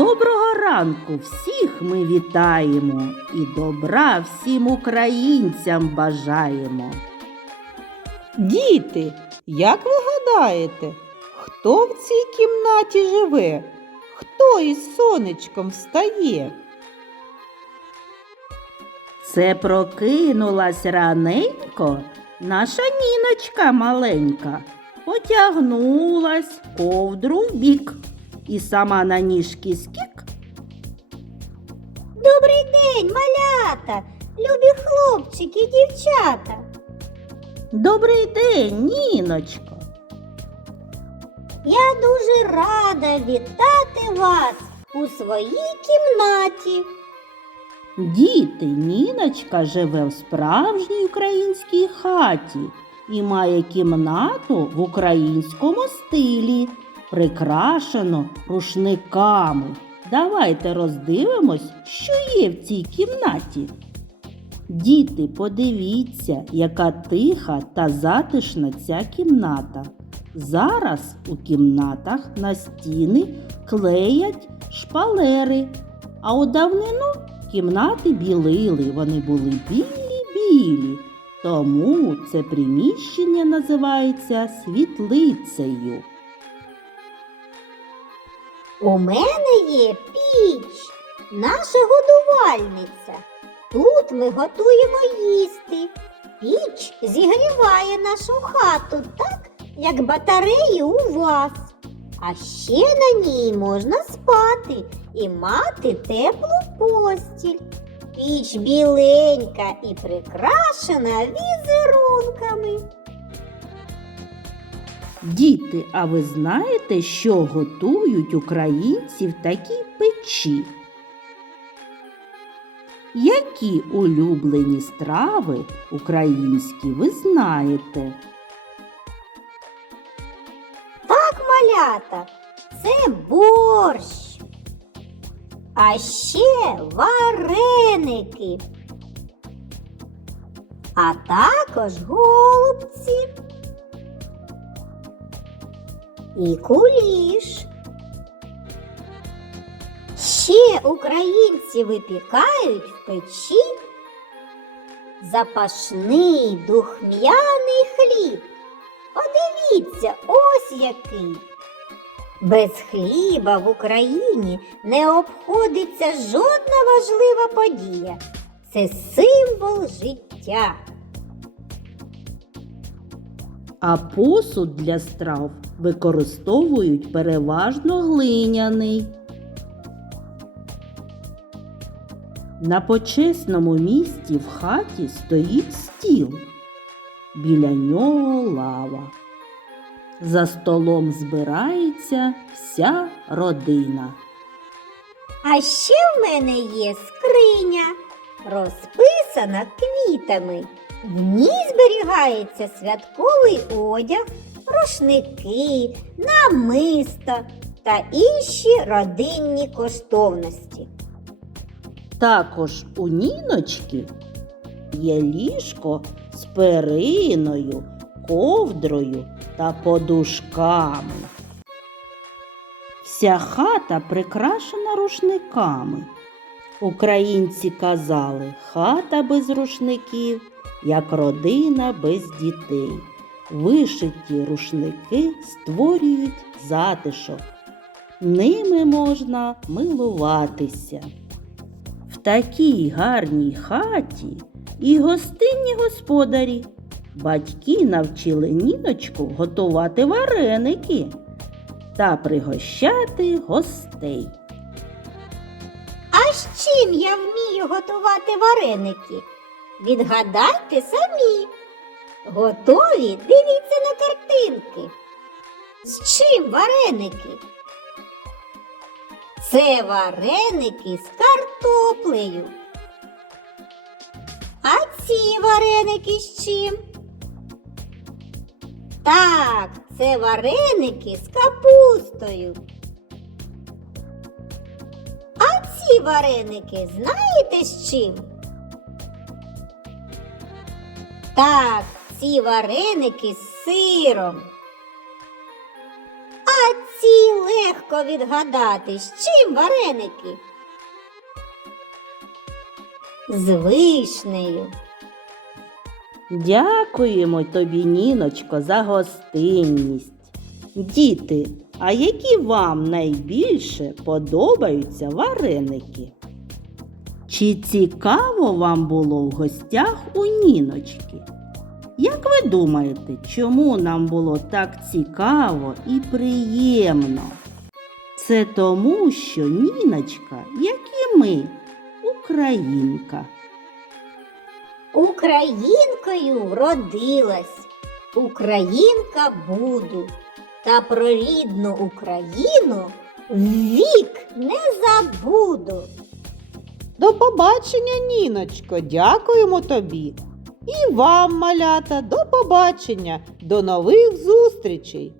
Доброго ранку всіх ми вітаємо і добра всім українцям бажаємо. Діти, як ви гадаєте, хто в цій кімнаті живе? Хто із сонечком встає? Це прокинулась раненько наша ніночка маленька, потягнулась ковдру в бік і сама на ніжки скік Добрий день, малята, любі хлопчики, дівчата. Добрий день, ніночко. Я дуже рада вітати вас у своїй кімнаті. Діти, Ніночка живе в справжній українській хаті і має кімнату в українському стилі, прикрашену рушниками. Давайте роздивимось, що є в цій кімнаті. Діти, подивіться, яка тиха та затишна ця кімната. Зараз у кімнатах на стіни клеять шпалери, а у давнину кімнати білили, вони були білі-білі. Тому це приміщення називається світлицею. У мене є піч, наша годувальниця. Тут ми готуємо їсти. Піч зігріває нашу хату так, як батареї у вас. А ще на ній можна спати і мати теплу постіль. Піч біленька і прикрашена візерунками. Діти, а ви знаєте, що готують українці в такій печі? Які улюблені страви українські ви знаєте? Так, малята, це борщ. А ще вареники. А також голубці. І куліш. Ще українці випікають в печі запашний духмяний хліб. Подивіться, ось який. Без хліба в Україні не обходиться жодна важлива подія. Це символ життя. А посуд для страв використовують переважно глиняний. На почесному місці в хаті стоїть стіл. Біля нього лава. За столом збирається вся родина. А ще в мене є скриня, розписана квітами. В ній зберігається святковий одяг, рушники, намиста та інші родинні коштовності. Також у ніночки є ліжко з периною, ковдрою та подушками. Вся хата прикрашена рушниками. Українці казали, хата без рушників, як родина без дітей. Вишиті рушники створюють затишок. Ними можна милуватися. В такій гарній хаті і гостинні господарі. Батьки навчили ніночку готувати вареники та пригощати гостей. З чим я вмію готувати вареники? Відгадайте самі. Готові? Дивіться на картинки. З чим вареники? Це вареники з картоплею. А ці вареники з чим? Так, це вареники з капустою. Ці вареники знаєте з чим? Так, ці вареники з сиром. А Молодці, легко відгадати, з чим вареники? З вишнею. Дякуємо тобі, Ніночко, за гостинність. Діти, а які вам найбільше подобаються вареники? Чи цікаво вам було в гостях у Ніночки? Як ви думаєте, чому нам було так цікаво і приємно? Це тому, що Ніночка, як і ми, українка. Українкою родилась, Українка буду, та про рідну Україну вік не забуду. До побачення, Ніночко, дякуємо тобі. І вам, малята, до побачення, до нових зустрічей!